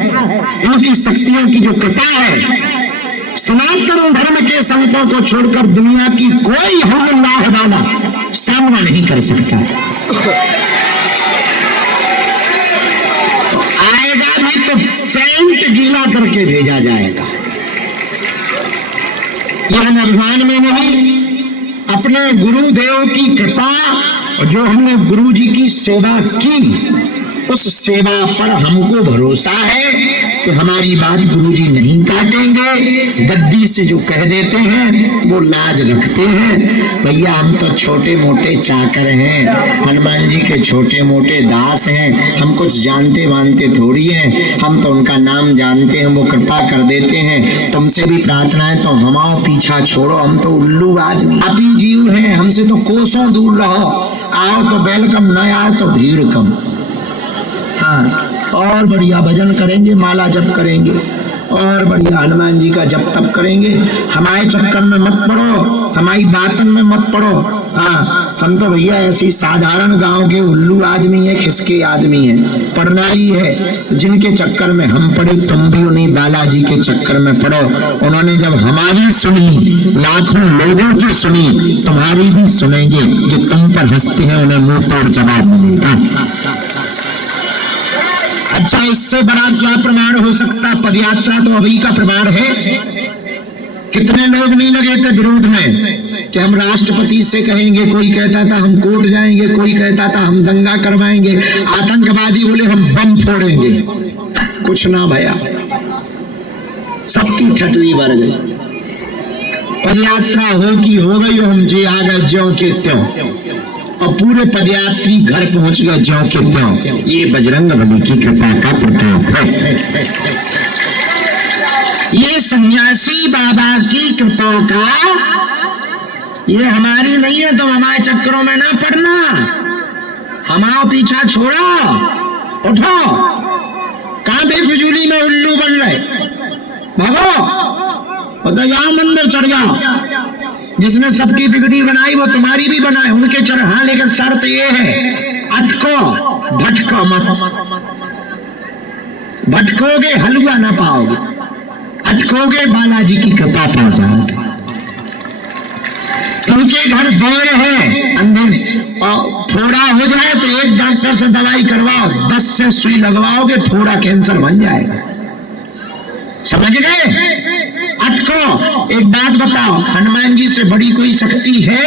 इनकी शक्तियों की जो कृपा है, सनातन धर्म के संतों को छोड़कर दुनिया की कोई हौलल्लाह वाला सामना नहीं कर सकता। आएगा भी तो पेंट गीला करके भेजा जाएगा। यह हम अभिमान में नहीं, अपने गुरुदेव की कृपा और जो हमने गुरु जी की सेवा की, उस सेवा पर हमको भरोसा है कि हमारी बात गुरु जी नहीं काटेंगे। गद्दी से जो कह देते हैं वो लाज रखते हैं। भैया हम तो छोटे मोटे चाकर हैं, हनुमान जी के छोटे मोटे दास हैं, हम कुछ जानते मानते थोड़ी हैं। हम तो उनका नाम जानते हैं, वो कृपा कर देते हैं। तुमसे भी प्रार्थना है तो हमारा पीछा छोड़ो, हम तो उल्लू आदमी आप ही जीव हैं, हमसे तो कोसों दूर रहो। आओ तो वेलकम, न आओ तो भीड़ कम। हाँ, और बढ़िया भजन करेंगे, माला जप करेंगे, और बढ़िया हनुमान जी का जप तप करेंगे। हमारे चक्कर में मत पड़ो, हमारी बातन में मत पड़ो। हाँ, हम तो भैया ऐसी साधारण गांव के उल्लू आदमी है, खिसके आदमी है, पढ़ना ही है। जिनके चक्कर में हम पड़े, तुम भी उन्हीं बालाजी के चक्कर में पड़ो। उन्होंने जब हमारी सुनी, लाखों लोगों की सुनी, तुम्हारी भी सुनेंगे। जो तुम पर हंसते हैं उन्हें मुंह तोड़ जवाब मिलेगा। अच्छा, इससे बड़ा क्या प्रमाण हो सकता? पदयात्रा तो अभी का प्रमाण है। कितने लोग नहीं लगे थे विरोध में कि हम राष्ट्रपति से कहेंगे, कोई कहता था हम कोर्ट जाएंगे, कोई कहता था हम दंगा करवाएंगे, आतंकवादी बोले हम बम फोड़ेंगे। कुछ ना भया, सबकी ठटुई भर गई। पदयात्रा हो की हो गई, हम जे आ गए ज्यों के त्यों, और पूरे पदयात्री घर पहुंच गए ज्यों के त्यों। ये बजरंग बली की कृपा का प्रताप है। ये सन्यासी बाबा की कृपा का, ये हमारी नहीं है। तुम हमारे चक्करों में ना पड़ना, हमारा पीछा छोड़ो, उठो। कहां बेफिजूली में उल्लू बन रहे, भागो और तो जाओ मंदिर चढ़ जाओ। जिसने सबकी बिगड़ी बनाई वो तुम्हारी भी बनाए, उनके चरण। हाँ, लेकिन शर्त ये है, अटको भटको मत। भटकोगे हलवा ना पाओगे, अटकोगे बालाजी की कृपा पा जाओगे। उनके घर देर है, अंधे और फोड़ा हो जाए तो एक डॉक्टर से दवाई करवाओ, 10 से सुई लगवाओगे, फोड़ा कैंसर बन जाएगा। समझ गए? अटको। एक बात बताओ, हनुमान जी से बड़ी कोई शक्ति है?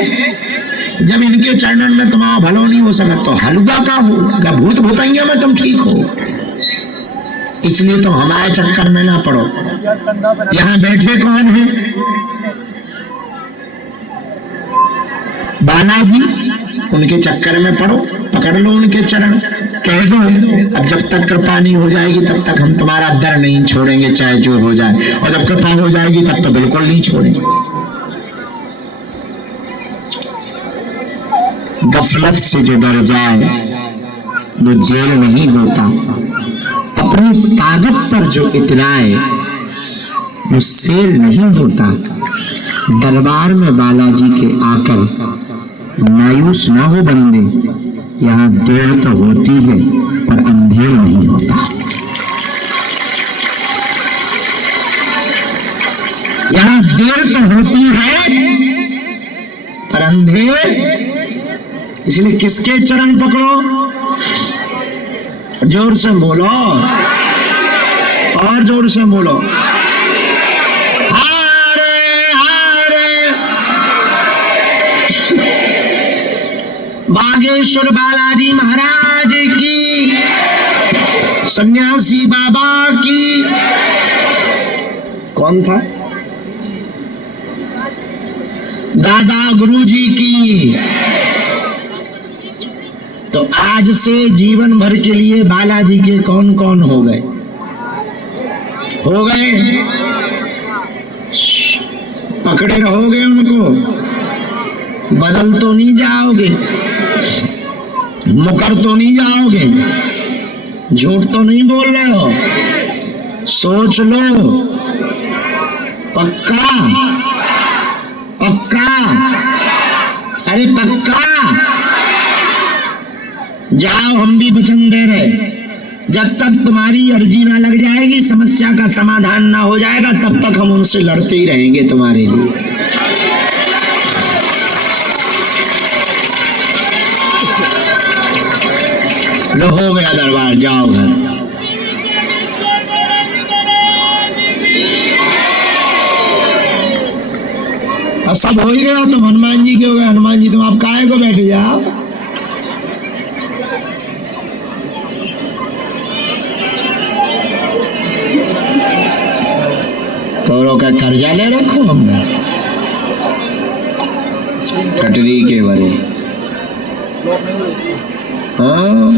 जब इनके चरणन में तुम्हारा भलो नहीं हो सकता तो हलवा का होगा, भूत भूतेंगे में तुम ठीक हो। इसलिए तुम हमारे चक्कर में ना पड़ो। यहाँ बैठे कौन है? बालाजी। उनके चक्कर में पड़ो, पकड़ लो उनके चरण, कह दो अब जब तक कृपा नहीं हो जाएगी तब तक हम तुम्हारा दर नहीं छोड़ेंगे, चाहे जो हो जाए। और जब कृपा हो जाएगी तब तो बिल्कुल नहीं छोड़ेंगे। गफलत से जो डर जाए वो जेल नहीं होता, अपनी ताकत पर जो इतराए वो शेर नहीं होता। दरबार में बालाजी के आकर मायूस ना हो बंदे, यहाँ देर तो होती है पर अंधेर नहीं होता। यहाँ देर तो होती है पर अंधेर। इसलिए किसके चरण पकड़ो? जोर से बोलो, और जोर से बोलो, बागेश्वर बालाजी महाराज की, सन्यासी बाबा की। कौन था? दादा गुरु जी की। तो आज से जीवन भर के लिए बालाजी के कौन कौन हो गए? हो गए? पकड़े रहोगे उनको, बदल तो नहीं जाओगे, मुकर तो नहीं जाओगे, झूठ तो नहीं बोल रहे हो, सोच लो। पक्का? पक्का? अरे पक्का? जाओ, हम भी वचन दे रहे, जब तक तुम्हारी अर्जी ना लग जाएगी, समस्या का समाधान ना हो जाएगा, तब तक हम उनसे लड़ते ही रहेंगे तुम्हारे लिए। लो हो गया दरबार, जाओ घर। अब सब हो ही गया, तुम हनुमान जी के हो गए। हनुमान जी तुम आप काहे को बैठे जाओ। थोड़ो का कर्जा ले रखो हमने कटरी के बारे। हाँ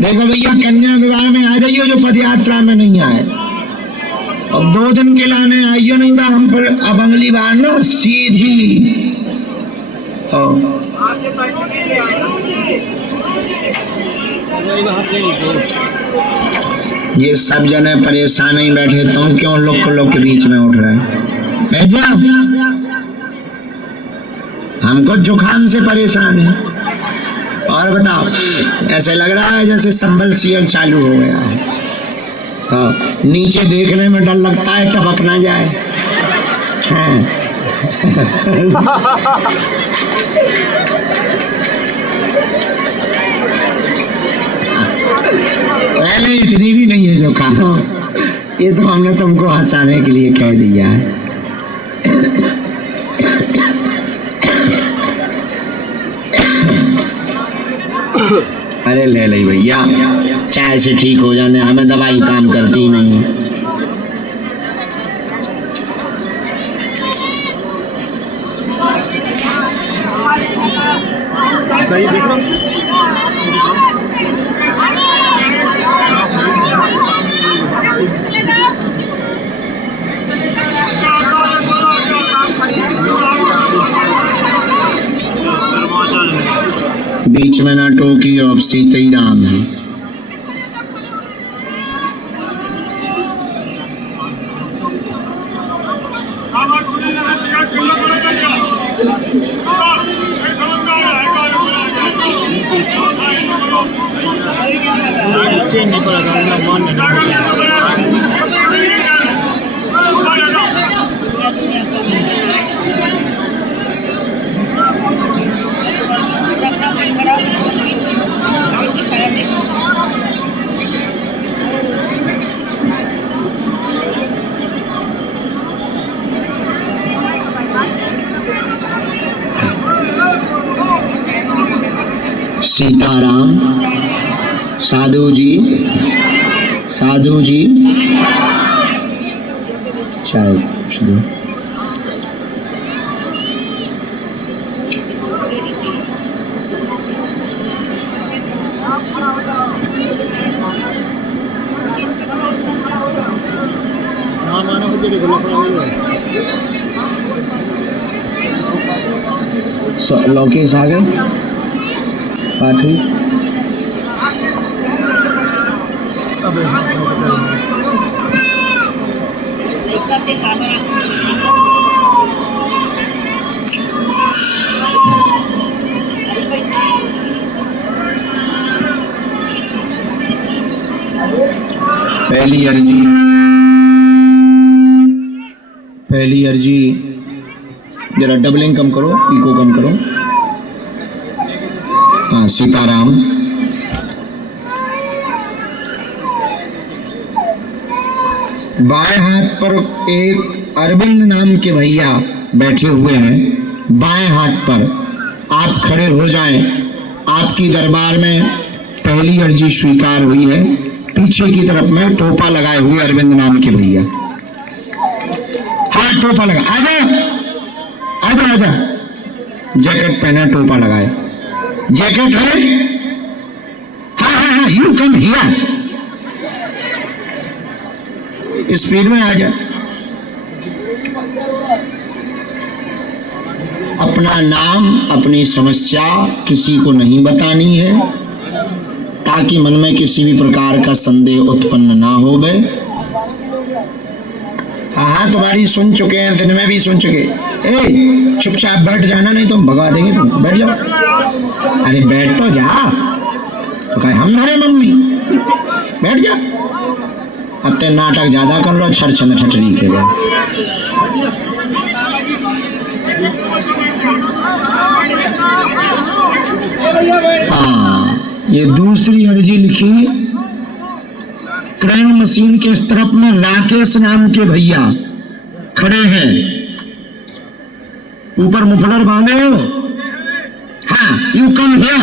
देखो भैया, कन्या विवाह में आ जाइयो जो पद यात्रा में नहीं आए, और 2 दिन के लाने आइयो, नहीं था हम पर। अब अगली बार ना सीधी ये सब जने परेशान ही बैठे, तुम क्यों लोग के बीच में उठ रहे हैं? बैठ जाओ, हमको जुकाम से परेशान है। और बताओ, ऐसे लग रहा है जैसे संभल सीरियल चालू हो गया है। हाँ, नीचे देखने में डर लगता है टपक ना जाए। हाँ। पहले इतनी भी नहीं है जुकाम, ये तो हमने तुमको हंसाने के लिए कह दिया है। अरे ले ले भैया, चाय से ठीक हो जाने, हमें दवाई काम करती ही नहीं है। सही देख रहा हूँ। बीच में ना टोकी, अब सीते ही राम है। सीताराम। साधु जी, साधु जी, चाय पूछ दो। लौकी साग पाठी पहली अर्जी जरा डबलिंग कम करो, इको कम करो। हाँ, सीताराम। बाएं हाथ पर एक अरविंद नाम के भैया बैठे हुए हैं। बाएं हाथ पर आप खड़े हो जाएं। आपकी दरबार में पहली अर्जी स्वीकार हुई है। पीछे की तरफ में टोपा लगाए हुए अरविंद नाम के भैया। हाँ, टोपा लगा, आजा आजा आजा। जैकेट पहना, टोपा लगाए, जैकेट है। हाँ हाँ हाँ, यू कम हियर, स्पीड में आ जा। अपना नाम, अपनी समस्या किसी को नहीं बतानी है, ताकि मन में किसी भी प्रकार का संदेह उत्पन्न ना हो गए। हाँ तुम्हारी सुन चुके हैं, दिन में भी सुन चुके। ए चुपचाप बैठ जाना, नहीं तो हम भगा देंगे तुम। बैठ जाओ। अरे बैठ तो जा, तो कहे हम धरे मम्मी, बैठ जा। अब ते नाटक ज्यादा कर लो, छरछन छटरी के गए। हाँ, ये दूसरी अर्जी लिखी क्रेन मशीन के इस तरफ में राकेश नाम के भैया खड़े हैं, ऊपर मुफलर बांधे हो। हाँ, you come here.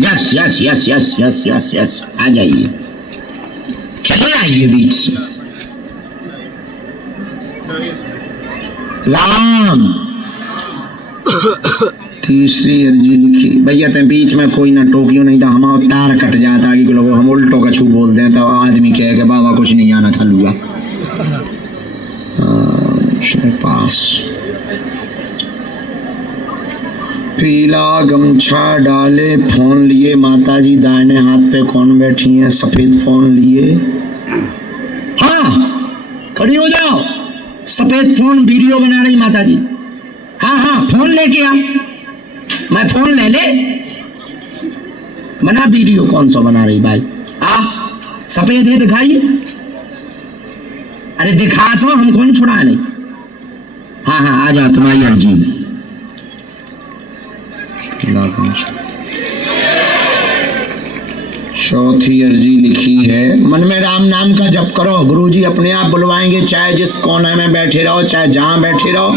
Yes yes yes yes yes yes yes, आ जाइए, चले आइए बीच से। राम तीसरी अर्जी लिखी। भैया ते बीच में कोई ना टोकियो, नहीं तो हमारा तार कट जाता कि लोग हम उल्टो का छू बोल दें तो आदमी कहे कि बाबा कुछ नहीं जाना था लुआ पास। पीला गमछा डाले, फोन लिए, माताजी दाहिने हाथ पे कौन बैठी है, सफेद फोन लिए। हाँ खड़ी हो जाओ, सफेद फोन वीडियो बना रही माताजी। हाँ हाँ फोन लेके आ, मैं फोन ले ले, बना वीडियो। कौन सा बना रही भाई? सफेद है, दिखाइए। अरे दिखा तो, हम कौन छुड़ा नहीं। हाँ हाँ आ जाओ, तुम्हारी अर्जी। चौथी अर्जी लिखी है, मन में राम नाम का जप करो, गुरुजी अपने आप बुलवाएंगे। चाहे जिस कोने में बैठे रहो, चाहे जहां बैठे रहो,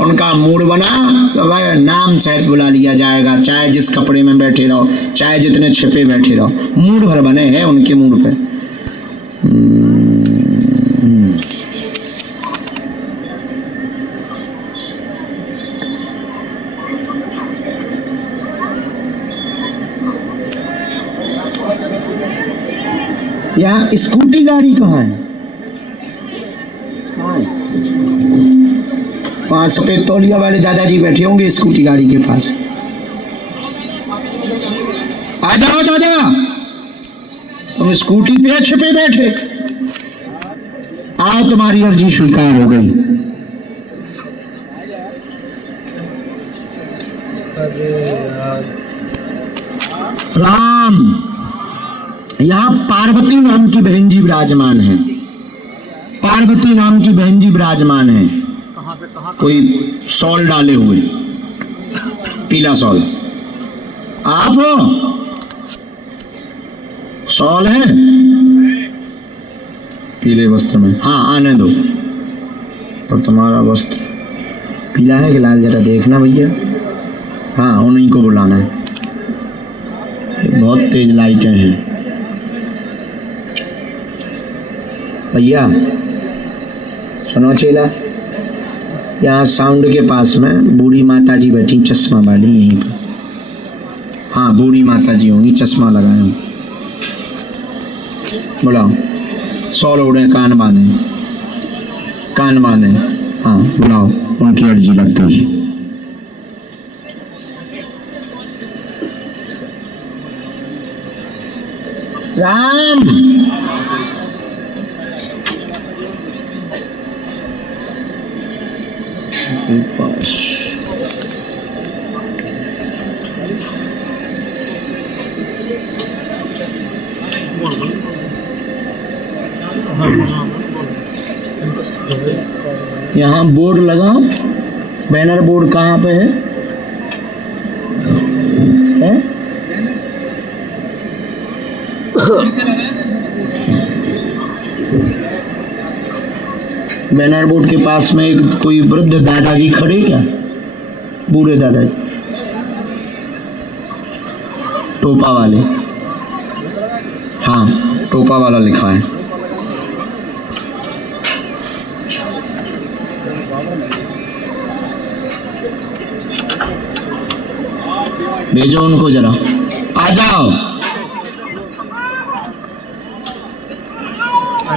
उनका मूड बना तो भाई नाम सहित बुला लिया जाएगा। चाहे जिस कपड़े में बैठे रहो, चाहे जितने छिपे बैठे रहो, मूड भर बने हैं उनके मूड पे। यहाँ स्कूटी गाड़ी कहाँ है? वहाँ सफेद तौलिया वाले दादाजी बैठे होंगे स्कूटी गाड़ी के पास। आ जाओ दादा, तुम स्कूटी पे छिपे बैठे। आओ, तुम्हारी अर्जी स्वीकार हो गई। राम, यहाँ पार्वती नाम की बहन जी विराजमान है। पार्वती नाम की बहन जी विराजमान है। कोई शॉल डाले हुए, पीला शॉल। आप हो? शॉल है पीले वस्त्र में? हाँ आने दो। पर तुम्हारा वस्त्र पीला है कि लाल? जरा देखना भैया। हाँ उन्हीं को बुलाना है। बहुत तेज लाइटें हैं भैया। सुनो चेला, यहाँ साउंड के पास में बूढ़ी माता जी बैठी, चश्मा वाली, यहीं पर। हाँ बूढ़ी माता जी होंगी, चश्मा लगाए हों। बुलाओ। सौल उड़े, कान बांधे, कान बांधे। हाँ बुलाओ, उनकी अर्जी लगती है। राम, यहाँ बोर्ड लगाओ। बैनर बोर्ड कहाँ पे है? बैनर बोर्ड के पास में एक कोई वृद्ध दादाजी खड़े, क्या बूढ़े दादाजी, टोपा वाले। हाँ टोपा वाला लिखा है। भेजो उनको जरा, आ जाओ।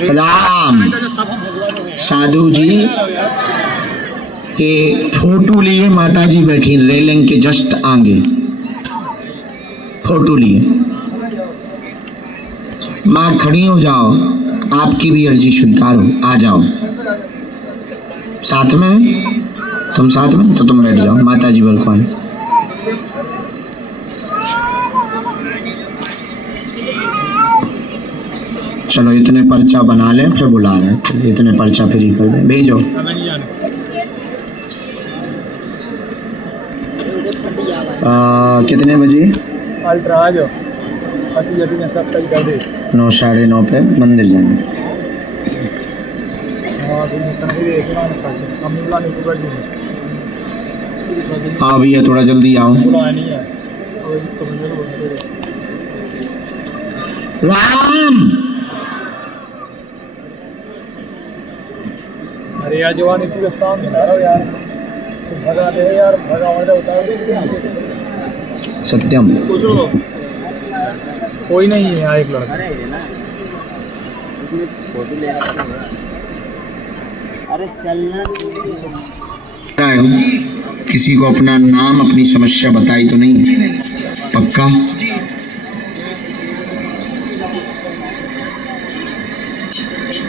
राम, साधु जी ये फोटो लिए, माता जी बैठी रेलिंग के जस्ट आगे, फोटो लिए। माँ खड़ी हो जाओ, आपकी भी अर्जी स्वीकार हो, आ जाओ। साथ में तुम साथ में तो तुम बैठ जाओ, माता जी बलखवान। चलो इतने पर्चा बना लें, फिर बुला रहे हैं, इतने पर्चा फ्री कर दें, भेजो। कितने बजे? 9 साढ़े 9 पे मंदिर जाना। हाँ भैया थोड़ा जल्दी आओ। राम अरे यार जवान इतनी सामने ला रहा हो यार, भगा दे यार, भगा वाला उतार दे। सत्यम कोई नहीं है यहाँ एक लड़का। अरे चलना। किसी को अपना नाम अपनी समस्या बताई तो नहीं? पक्का?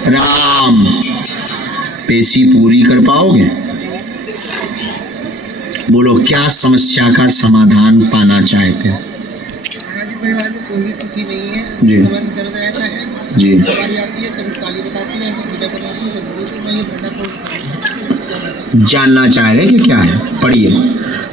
राम पेशी पूरी कर पाओगे? बोलो क्या समस्या का समाधान पाना चाहते हो? जी जी जानना चाह रहे कि क्या है? पढ़िए।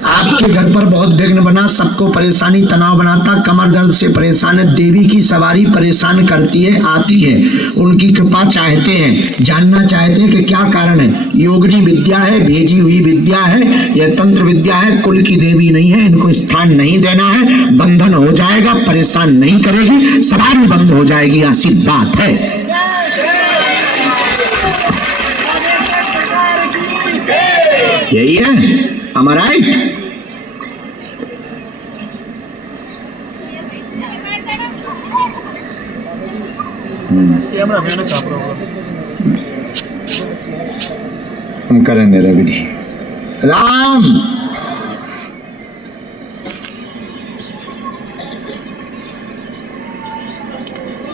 आपके घर पर बहुत विघ्न बना, सबको परेशानी तनाव बनाता, कमर दर्द से परेशान है, देवी की सवारी परेशान करती है, आती है, उनकी कृपा चाहते हैं, जानना चाहते हैं कि क्या कारण है। योगिनी विद्या है, भेजी हुई विद्या है, यह तंत्र विद्या है, कुल की देवी नहीं है, इनको स्थान नहीं देना है, बंधन हो जाएगा, परेशान नहीं करेगी, सवारी बंद हो जाएगी, ऐसी बात है। यही है हमारा राइट। हम करेंगे रवि। राम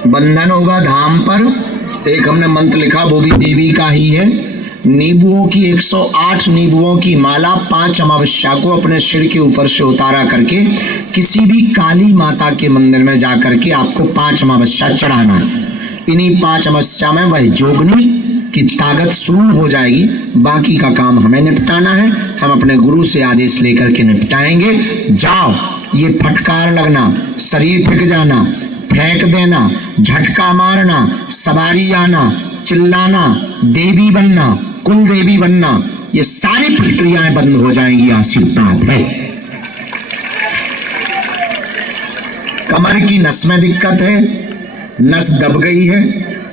बंधन होगा धाम पर। एक हमने मंत्र लिखा, वो भी देवी का ही है। नींबुओं की 108 नींबुओं की माला 5 अमावस्या को अपने सिर के ऊपर से उतारा करके किसी भी काली माता के मंदिर में जा करके आपको 5 अमावस्या चढ़ाना है। इन्हीं 5 अमावस्या में वह जोगनी की ताकत शून्य हो जाएगी। बाकी का काम हमें निपटाना है, हम अपने गुरु से आदेश लेकर के निपटाएंगे। जाओ, ये फटकार लगना, शरीर फिक जाना, फेंक देना, झटका मारना, सवारी आना, चिल्लाना, देवी बनना, कुल देवी बनना, ये सारी प्रक्रियाएं बंद हो जाएंगी। आशीर्वाद है। कमर की नस में दिक्कत है, नस दब गई है,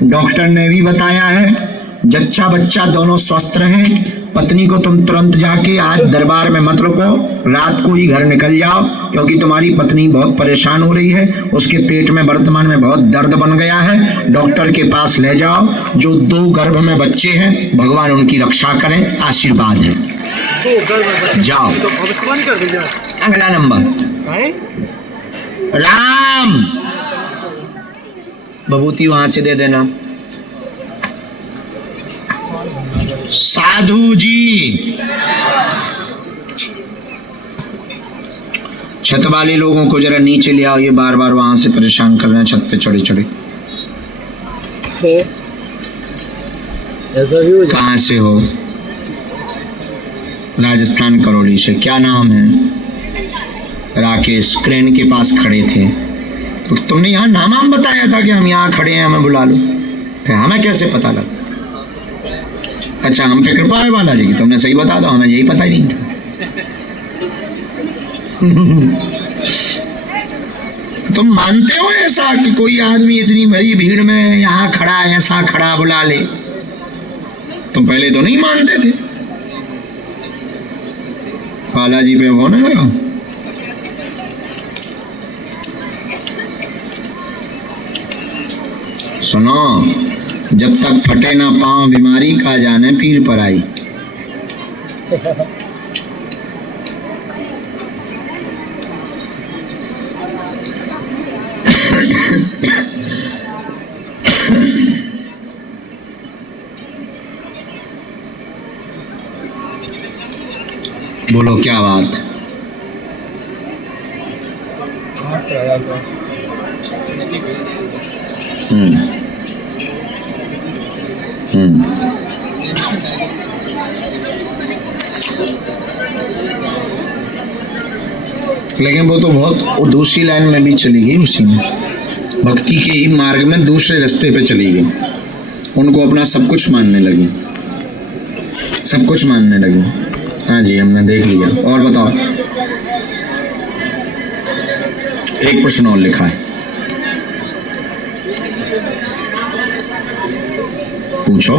डॉक्टर ने भी बताया है। जच्चा बच्चा दोनों स्वस्थ रहें। पत्नी को तुम तुरंत जाके आज दरबार में मत रुको, रात को ही घर निकल जाओ, क्योंकि तुम्हारी पत्नी बहुत परेशान हो रही है। उसके पेट में वर्तमान में बहुत दर्द बन गया है, डॉक्टर के पास ले जाओ। जो 2 गर्भ में बच्चे हैं, भगवान उनकी रक्षा करें, आशीर्वाद है। जाओ। अगला नंबर राम, बबूती वहां से दे देना। साधु जी, छत वाले लोगों को जरा नीचे ले आओ, ये बार बार वहां से परेशान कर रहे हैं, छत पे चढ़े चढ़े। कहाँ से हो? राजस्थान करौली से। क्या नाम है? राकेश। क्रेन के पास खड़े थे तो तुमने यहाँ नाम बताया था कि हम यहाँ खड़े हैं, हमें बुला लो। हमें कैसे पता लगा? अच्छा, हम पे कृपा है बालाजी की, तुमने सही बता दो, हमें यही पता ही नहीं था। तुम मानते हो ऐसा कि कोई आदमी इतनी बड़ी भीड़ में यहाँ खड़ा है, ऐसा खड़ा बुला ले? तुम पहले तो नहीं मानते थे। बालाजी पे हो ना। सुनो, जब तक फटे ना पाँव बीमारी का जाने पीर पर आई। बोलो क्या बात। हम्म हम्म लेकिन वो तो वो दूसरी लाइन में भी चली गई, उसी में भक्ति के ही मार्ग में दूसरे रास्ते पे चली गई। उनको अपना सब कुछ मानने लगी, सब कुछ मानने लगी। हाँ जी, हमने देख लिया। और बताओ, एक प्रश्न और लिखा है, पूछो।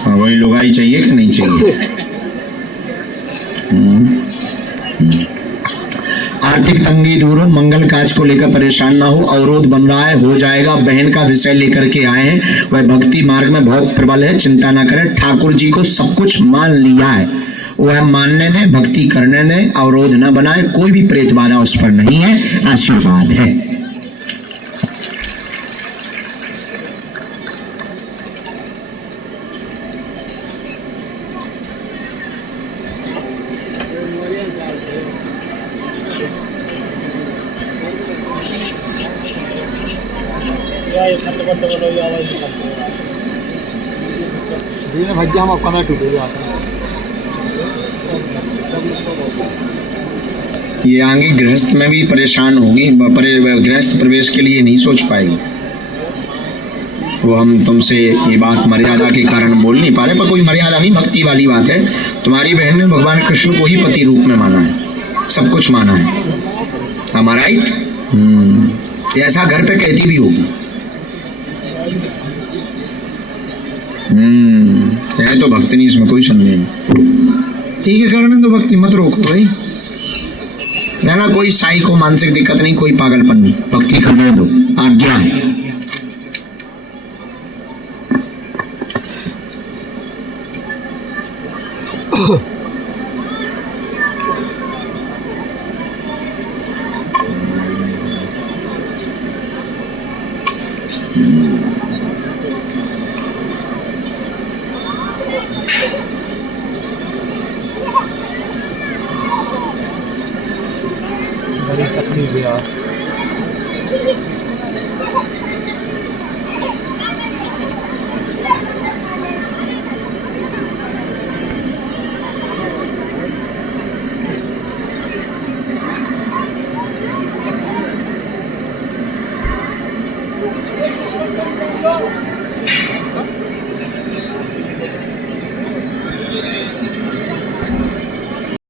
हाँ, वही लुगाई चाहिए कि नहीं चाहिए? आर्थिक तंगी दूर हो, मंगल काज को लेकर परेशान ना हो, अवरोध बन रहा है, हो जाएगा। बहन का विषय लेकर के आए हैं, वह भक्ति मार्ग में बहुत प्रबल है, चिंता ना करें। ठाकुर जी को सब कुछ मान लिया है, वह मानने दें, भक्ति करने दें, अवरोध न बनाए। कोई भी प्रेत बाधा उस पर नहीं है, आशीर्वाद है। भैया हम आपका मैं टूटे ये आगे गृहस्थ में भी परेशान होगी, गृहस्थ प्रवेश के लिए नहीं सोच पाएगी। वो हम तुमसे ये बात मर्यादा के कारण बोल नहीं पा रहे, पर कोई मर्यादा नहीं, भक्ति वाली बात है। तुम्हारी बहन ने भगवान कृष्ण को ही पति रूप में माना है, सब कुछ माना है। हमारा राइट, ऐसा घर पे कहती भी होगी। है तो भक्ति नहीं, इसमें कोई संदेह नहीं। ठीक है, करने तो भक्ति, मत रोको भाई। ना कोई साई को मानसिक दिक्कत नहीं, कोई पागलपन नहीं, भक्ति करने दो, आज्ञा है। बड़ी तकलीफ है यार।